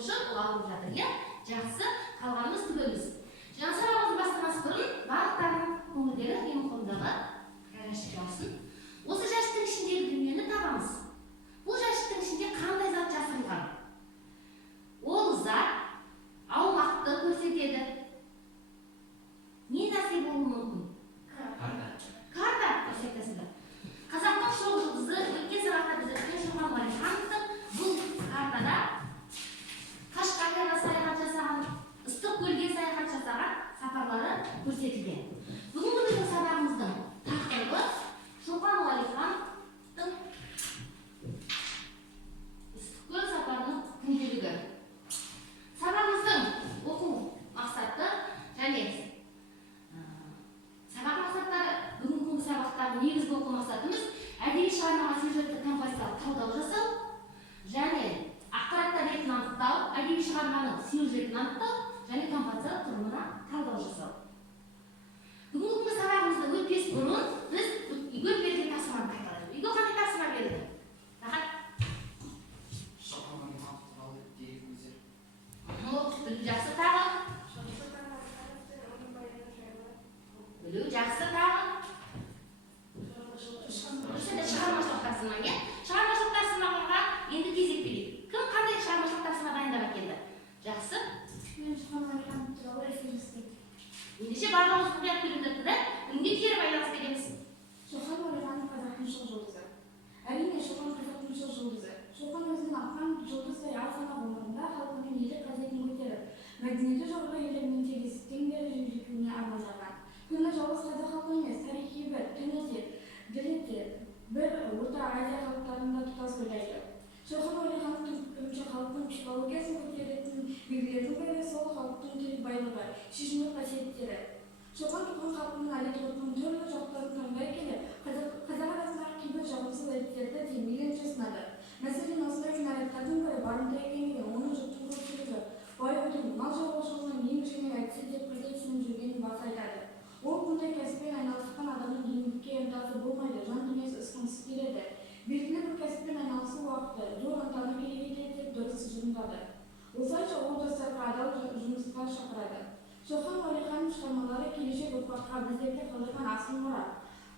болушу ол алып жатыр, иә? Жақсы, қалғанымыз түгелбіз. Жаңа сабағымызды бастамас бұрын барлықтарының көңілдері менің қолымдағы жәшік алсын. Осы жәшіктің ішіндегі дүниені табамыз. Бұл жәшіктің ішінде қандай зат жасырылған? Ол зат аумақты көрсетеді. Не нәрсе болуы мүмкін? Карта көрсетесіздер. Қазақтың шоқ жұлдызы өткен сабақта біз өткен Шоқан Уәлихановтың бұл картада Қашқарияға саяхат жасаған, Ыстықкөлге саяхат жасаған сапарлары көрсетілген. Бүгінгі біздің сабағымыздың тақырыбы Шоқан Уәлихановтың Ыстықкөл сапарының күнделігі. Сабағымыздың оқу мақсаты және сабақ мақсаттары, бүгінгі сабақтағы негізгі оқу мақсатымыз әдеби шығармаға сюжеттік композициялық талдау жасау және ақпараттар ретін анықтау, әдеби шығарманың сюжетін анықтау және композициялық құрылымына талдау жасау. Бүгінгі сабағымызды өтпес бұрын біз үйге берген тапсырманы қайталаймыз. Үйге қандай тапсырма берді? Жақсы тағы. Білу жақсы тағы. Шығармашылық тапсырма, иә? Шығармашылық тапсырмаға енді кезек берейік. Кім қандай шығармашылық тапсырма дайындап әкелді? Жақсы. Мен Шоқан Уәлиханов туралы эфир істедім. Ендеше барлығымыз мұқият білімдікті де кімге кері байланыс береміз? Шоқан Уәлиханов қазақтың шоқ жұлдызы. Әрине Шоқан қазақтың шоқ жұлдызы. Шоқан өзінің атқан жұлдыздай аз ғана ғұмырында халқының елі қасиетін көтеріп, мәдениеті жоғары елдермен тегісіп тең дәрежеге жетуіне армандаған. Күні жалғыз қазақ халқы емес, тарихи бір, тілі де, бір Орта Азия халықтарында тұтас ойлайды. Шоқан Уәлихановтың пікірінше халықтың психологиясын көтеретін белгілердің бірі сол халықтың тіл байлығы, шешімдік қасиеттері. Шоқан туған халқының әлеуметтік түрлі жақтарын таңдай келе, қазақ арасындағы кейбір жағымсыз әдеттерді термеленше сынады. Мәселен, осындай кінәраттардың бірі барымта екендігін, оның жұрттың көпшілігі байлаудың мал шаруашылығының ең жеңіл әдісі деп бірдей түсініп жүргенін баса айтады. Ол бұндай кәсіппен айналысқан адамның еңбекке ынтасы болмайды, жан дүниесі ысқынсыз келеді. Белгілі бір кәсіппен айналысу уақыты зор ынтаны керек етеді деп дұрыс тұжырымдады. Осылайша ол достарға адал жұмысқа шақырады. Шоқан Уәлиханов шығармалары келешек ұрпаққа біздерге қалдырған асыл мұра.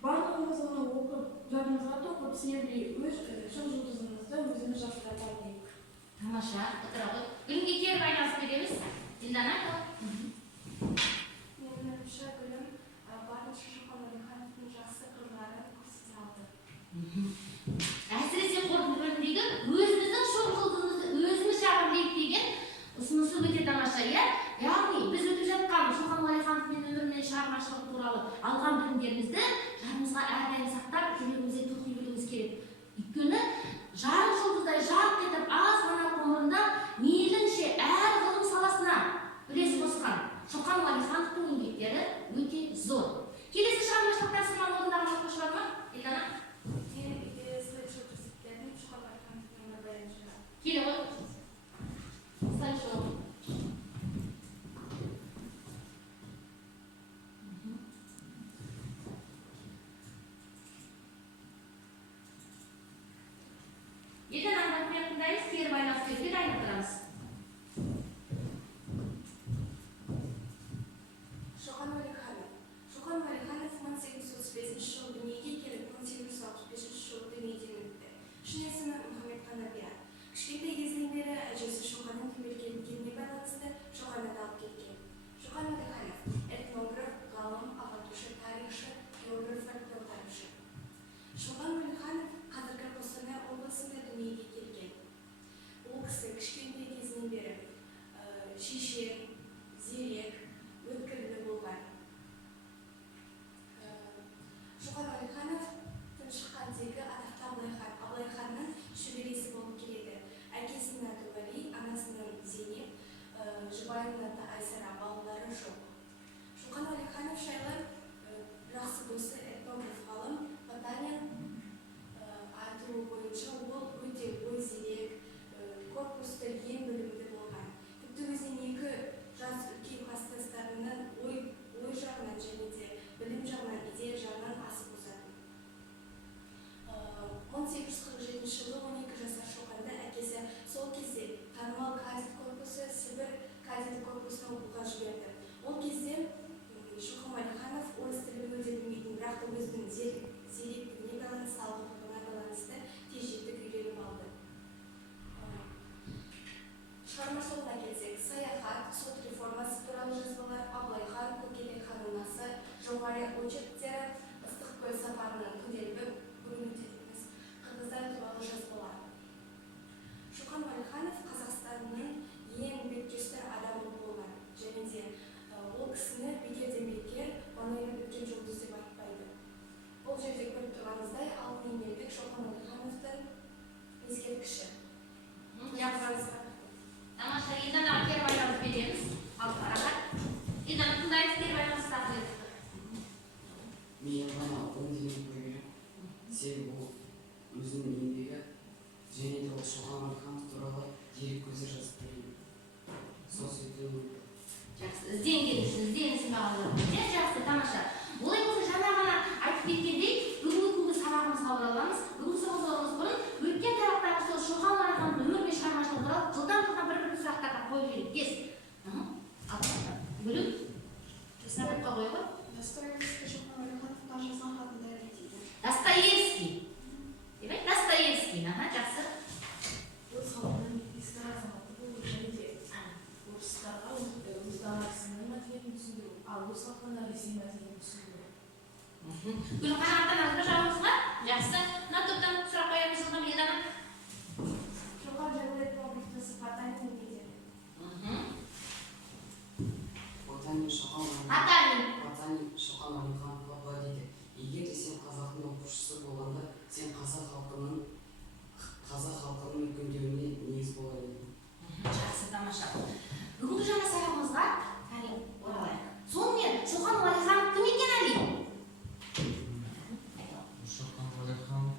Барлығымыз оны оқып, жадымызға тоқып, сіне біле өз шоқ жұлдызымызды өзіміз жақсырата білейік. Тамаша, отыра. Кімге кері байланыс береміз? Ділдана? Менің ойымша гүлім барынша Шоқан Уәлихановтың жақсы қырларын көрсете алды. Әсіресе қорытынды бөлімдегі өзіміздің шоқ жұлдызымызды өзіміз жаға білейік деген ұсынысы өте тамаша, иә? Яғни біз өтіп жатқан Шоқан Уәлихановтың өмірі мен шығармашылығы туралы алған білімдерімізді жадымызға әрдайым сақтап, жүрегімізге тоқи білуіміз керек. Өйткені жарық жұлдыздай жарқ етіп аз ғана ғұмырында мейлінше әр ғылым саласына үлес қосқан Шоқан Уәлихановтың еңбектері өте зор. Келесі шығармашылық тапсырманы орындаған оқушы бар ма? Елдана? Мен үйде слайд-шоу көрсеткен Шоқан Уәлихановтың өмірбаянын жинап. Келе ғой. Слайд-шоу. Ертең аңғартпен тыңдаймыз, кері байланыс беруге дайындап тұрамыз. Шоқан Уәлиханов. Шоқан Уәлиханов 1835 жылы дүниеге келіп, 1865 жылы дүниеден өтті. Шын есімі Мұхаммед Қанабия. Кішкентай кезінен бері әжесі Шоқанның кемелге келгеніне байланысты Шоқанды алып кеткен. Шоқан Уәлиханов этнограф, ғалым, ағартушы, тарихшы, географ, фольклортанушы. Шоқан Уәлиханов қазіргі Қостанай облысында дүниеге келген. Ол кісі зеректігіне байланысты, алғырлығына байланысты тез жетіп үйреніп алды. Шығармашылығына келсек, саяхат, сот реформасы туралы жазбалар, Абылай хан, Көкелек ханның асы, жоғары очерктері, Ыстықкөл сапарының күнделігі, қырғыздар туралы жазбалар. Шоқан Уәлиханов Қазақстанның ең беткештер адамы болған, және де ол кісіні бекерден бекер маңайына біткен жұлдыз деп айтпайды. Бұл жерде көріп тұрғаныңыздай алтын емелдік Шоқан Уәлихановтың ескерткіші. Тамаша, Иданға кері байланыс береміз. Алып қарағат. Идан, тыңдайсыз кері байланыс тақылет. Мен ғана 10 деген көргенім. Себебі бұл өзінің еңбегі және де ол Шоқан Уәлиханов туралы дерек көздер жазып берген. Сол сөйтіп Жақсы, ізденісін бағалар. Жақсы, тамаша. Олай болса жаңа ғана айтып кеткендей, бүгінгі сабағымызға ораламыз. Бүгінгі сабағымыз бұрын өткен тараптағы сол Шоқан Уәлихановтың өмір мен шығармашылығы туралы жылдан бір сұрақтарға қойып жүрейік. Кес. Бөлім? Сұраққа қойып қой. Достоевский Шоқан Уәлихановқа жазған хатында не дейді? Достоевский. Демек, Достоевский. Жақсы. Өз халқының ескі азаматы болу және де орыстарға өз даласының мәдениетін түсіндіру, ал өз халқына ресей мәдениетін түсіндіру. Гүл қанағаттан бір жауабыңыз бар? Жақсы. Мына топтан сұрақ қоямыз жылдан Елдана. Шоқан Жәділет Павловты сипаттайды не дейді? Потанин Шоқан Уәлихановқа былай дейді: егер де сен қазақтың оқушысы болғанда, сен қазақ халқының өркендеуіне негіз болар едің. Жақсы, тамаша. Бүгінгі жаңа сабағымызға оралайық. Сонымен Шоқан Уәлиханов кім екен Әли? Шоқан Уәлиханов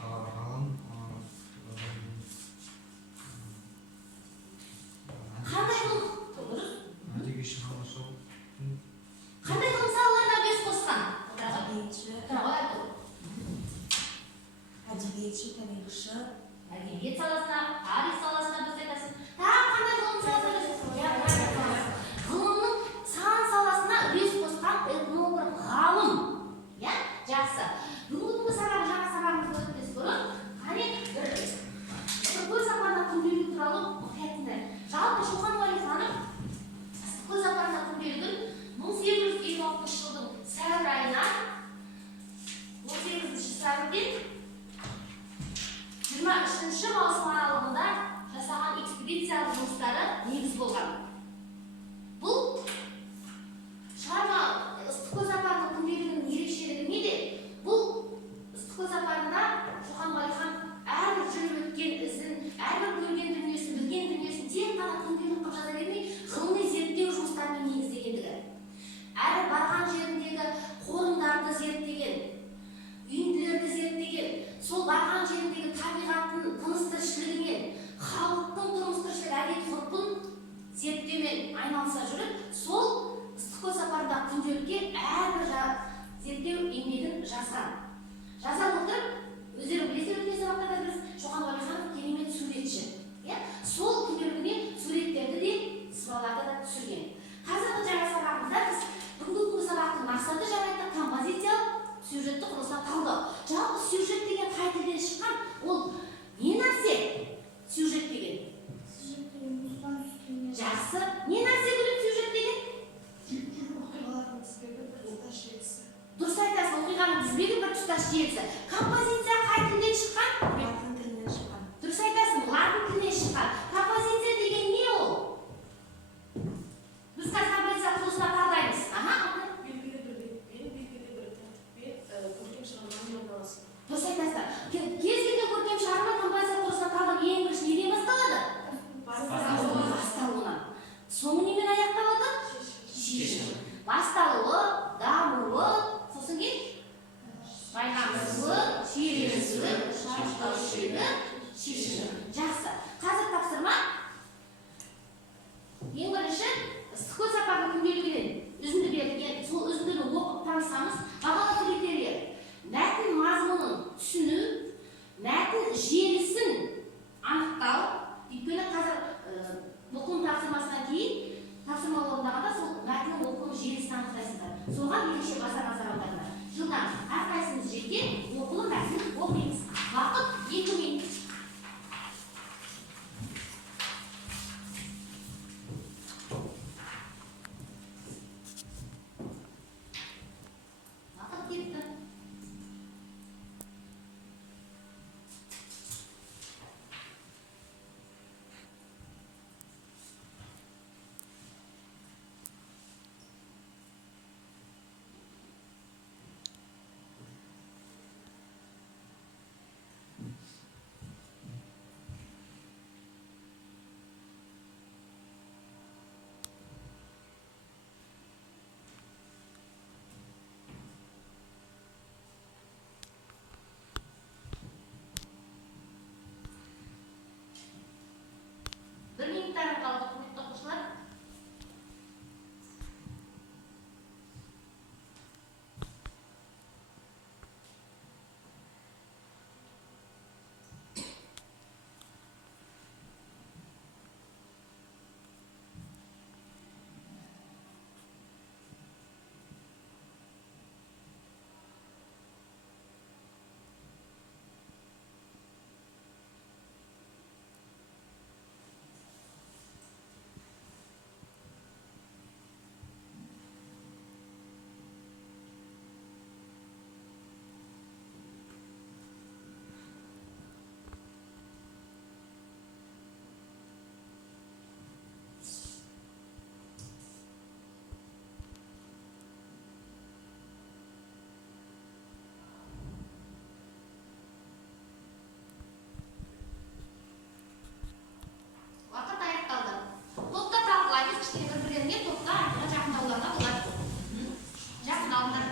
ғалым, Қандай ғылым? Дұрыс. әдеби шығармашылық, Қандай ғылым салаларына үлес қосқан? Әдебиетші, тарихшы. Әдебиет саласына, тарих саласына біз айтасың. Тағы қандай ғылым саласына үлес қосқан? Ғылымның сан саласына үлес қосқан этнограф ғалым. Жақсы. Бүгінгі сабақ жаңа сабағымызды өтпес бұрын, Ыстықкөл сапарының күнделігі туралы мұқият тыңдайық. Жалпы Шоқан Уәлиханов Ыстықкөл сапарының күнделігін 1856 жылдың сәуір айынан 18 сәуірден 23 маусым аралығында жасаған экспедициялық жұмыстары негіз болған. Бұл шығарма Ыстықкөл сапарының күнделігінің ерекшелігі неде? Бұл Ыстықкөл сапарында Шоқан Уәлиханов әрбір жүріп өткен ізін, әрбір көрген дүниесін, білген дүниесін тек қана күнделік қылып жаза бермей, ғылыми зерттеу жұмыстарымен негіздегендігі. Әрі барған жеріндегі қорымдарды зерттеген, үйінділерді зерттеген, сол барған жеріндегі табиғаттың тыныс-тіршілігімен, халықтың тұрмыс-тіршілік әдет-ғұрпын зерттеумен айналыса жүріп, сол Ыстықкөл сапарындағы күнделікке әрбір зерттеу еңбегін жазған. Жаза отырып, өздері білесіздер өткен сабақтарда біз Шоқан Уәлиханов керемет суретші. Сол күнделігіне суреттерді де сызбаларды да түсірген. Қазіргі жаңа сабағымызда біз бүгінгі сабақтың мақсаты жаңа айтты композициялық сюжетті құрылысына талдау. Жалпы сюжет деген қай тілден шыққан? Ол не нәрсе? Сюжет деген. Жақсы. Не нәрсе бөліп сюжет деген? Оқиғалардың тізбегі бір тұтас желісі. Дұрыс айтасың, оқиғаның тізбегі бір тұтас желісі. Композиция қай тілден шыққан? Латын тілінен шыққан. Дұрыс айтасың, латын тілінен шыққан. Композиция деген не ол? Біз қазір композиция құрылысына талдаймыз. Белгілі бір бетпен, белгілі бір тәртіппен көркем шығарманың орналасуы. Дұрыс айтасың. Кез келген көркем шығарма композиция құрылысына талдау ең бірінші неден басталады? Басталуынан. Соңы немен аяқталады? Шешім. Басталуы, дамуы, сосын кейін байланысуы, шиеленуі, оқуға ерекше баса назар аударыңдар. Жылдан әрқайсымыз жеке оқулы мәтін оқимыз. Уақыт 2 минут. Уақыт кетті. Bir minutlarım kaldı, kıymetli okuyucular. Уақыт аяқталды. Топта талқылаймыз, кішкене бір-бірлеріне топта айтуға жақындауларға болады. Жақындалыңдар.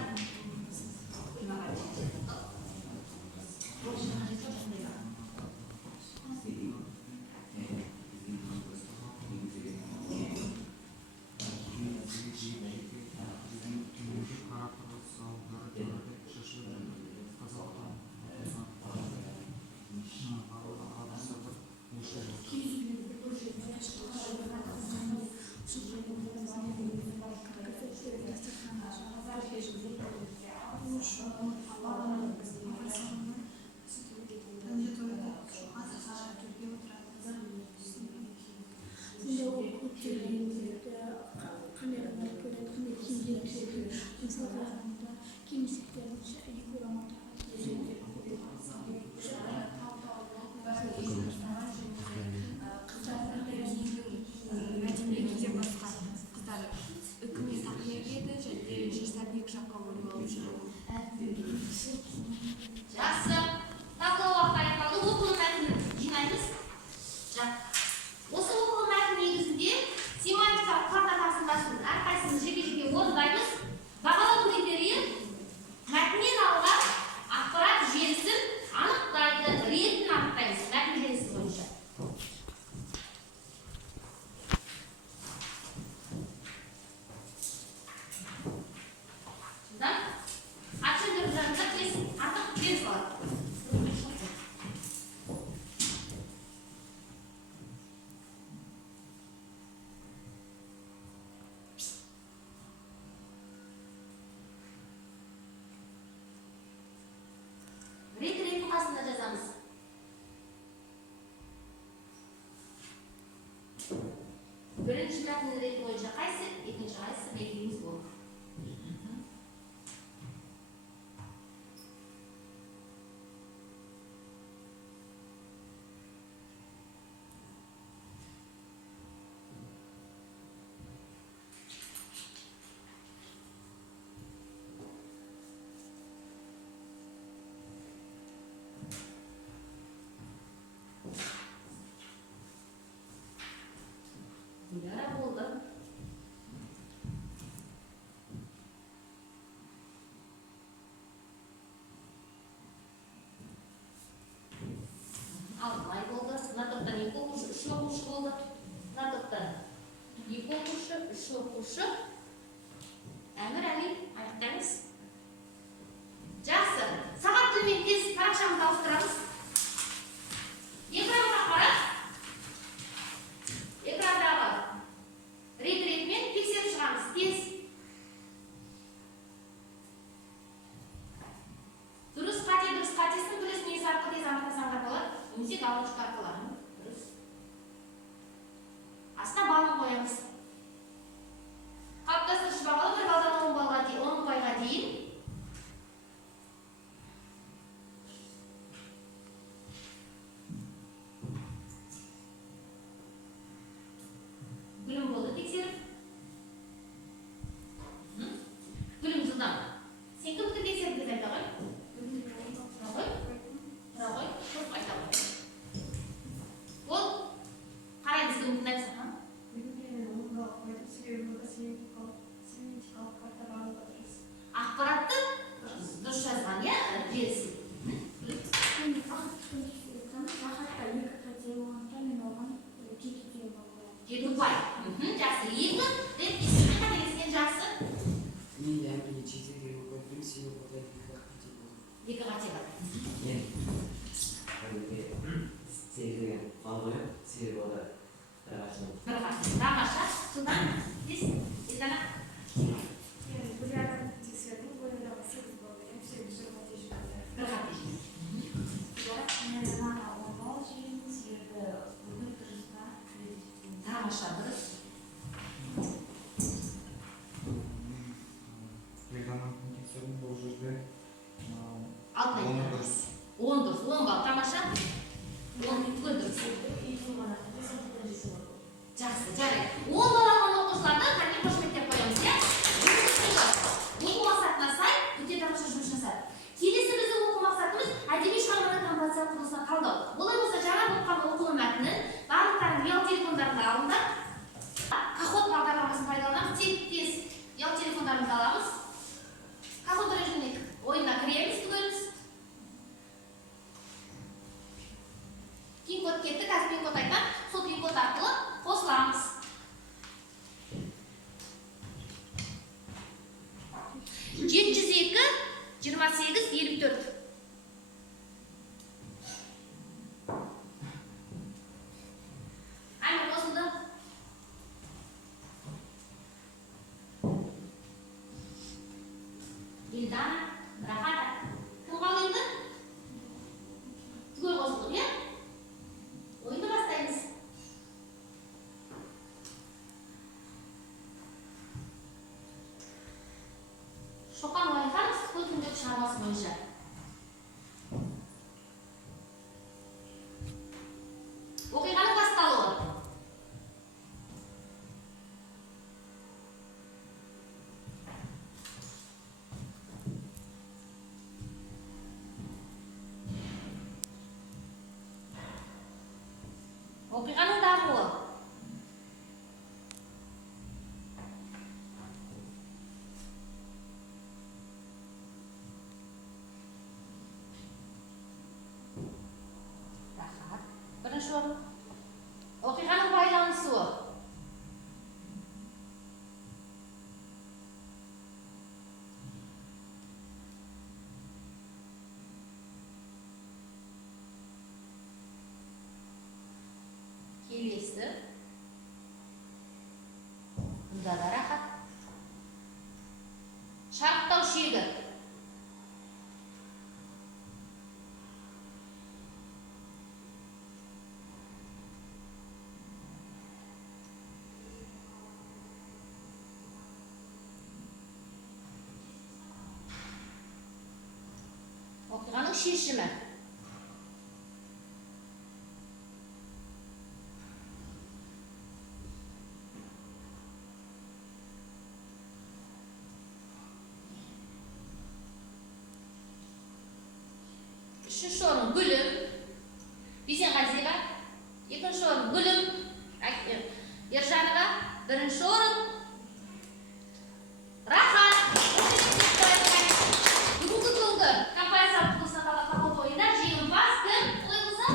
Жақсы. Талқылау уақыты аяқталды. Оқулы мәтінді жинаймыз. Осы оқулы мәтін негізінде семантикалық карта тапсырмасын әрқайсымыз жеке-жеке орындаймыз. Бағалау критерийі мәтіннен алынған ақпарат желісін анықтайды, ретін анықтаймыз мәтін желісі бойынша. Рет қасында жазамыз. Бірінші мәтін рет бойынша қайсы, екінші қайсы белгілейміз болды. Dilara болды. Алтай болды. Мына топтан 2 оқушы, 3 оқушы болды. Мына топтан 2 оқушы, 3 оқушы. Әмір Әли, аяқтаймыз. Жақсы. Сағат тілмен тез парақшамызды ауыстырамыз. Экранға қарап. Экрандағы рет-ретмен тексеріп шығамыз. Тез. галочка аркылы. Дұрыс. Астына балын қоямыз. Қалыптастырыш бағалы 1 балдан 10 балға дейін, 10 ұпайға дейін. Гүлім болды тексеріп. Гүлім жылдам. Сен кімді тексеріп деп айта ғой? Тұра ғой. Көп айта ғой. Ол қараймыз кімді айтса. Ақпаратты дұрыс жазған, иә? Берсін. Жеті ұпай. Жақсы. Екі рет естімен қателескен жақсы. Мен де әмірге жетеге көрдім, себебі ода екі қате болды. Екі қате бар. Мен сегізге мал қойып, себебі ода бір қашын. Бір қате. Тамаша. Содан бес. Елдана. Бір қате жейміз. Тамаша, дұрыс. Регламентін тексердім, бұл жерде Алтын оны айтты. дұрыс. 10 дұрыс. 10 бал. Тамаша. 10 түгел дұрыс. Жақсы, жарайды. 10 бал алған оқушыларды қане қошеметтеп қоямыз, иә? Оқу мақсатына сай, өте тамаша жұмыс жасады. Келесі біздің оқу мақсатымыз әдеби шығарманы композиция құрылысына талдау. Олай болса жаңа оқыған оқу мәтінін барлықтарын ұялы телефондарында алыңдар. Кахот бағдарламасын пайдаланамыз. Тез ұялы телефондарымызды аламыз. Кахот режиміне ойына кіреміз, түгеліміз. Пин-код кетті, қазір пин-код айтам. Сол пин-код арқылы қосыламыз. 702 28 54. Айма қосылды. Елдана, Рахата. Кім қалды енді? Түгел қосылдық, иә? Ойынды бастаймыз. Шоқан Уәлиханов «Сықыл күндегі шығармасы» бойынша. Оқиғаның басталуы. Оқиғаның дамуы. Рахат. Бірінші орын. Оқиғаның байланысуы. Келесі. Бұнда да рахат. Шарықтау шегі. Оқиғаның шешімі. Үшінші орын Гүлім. Бейсенғазиева. Екінші орын Гүлім. Ержанова. Бірінші орын Рахат. Бүгінгі күнгі композициялық құрылысына талап ойында жеңімпаз кім? Олай болса?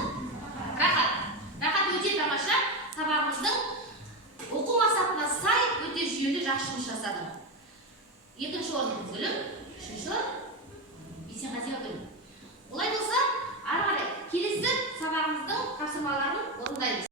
Рахат. Рахат өте тамаша. Сабағымыздың оқу мақсатына сай өте жүйелі жақсы жұмыс жасады. Екінші орын Гүлім. Үшінші орын Бейсенғазиева Гүлім. Олай болса, ары қарай келесі сабағымыздың тапсырмаларын орындаймыз.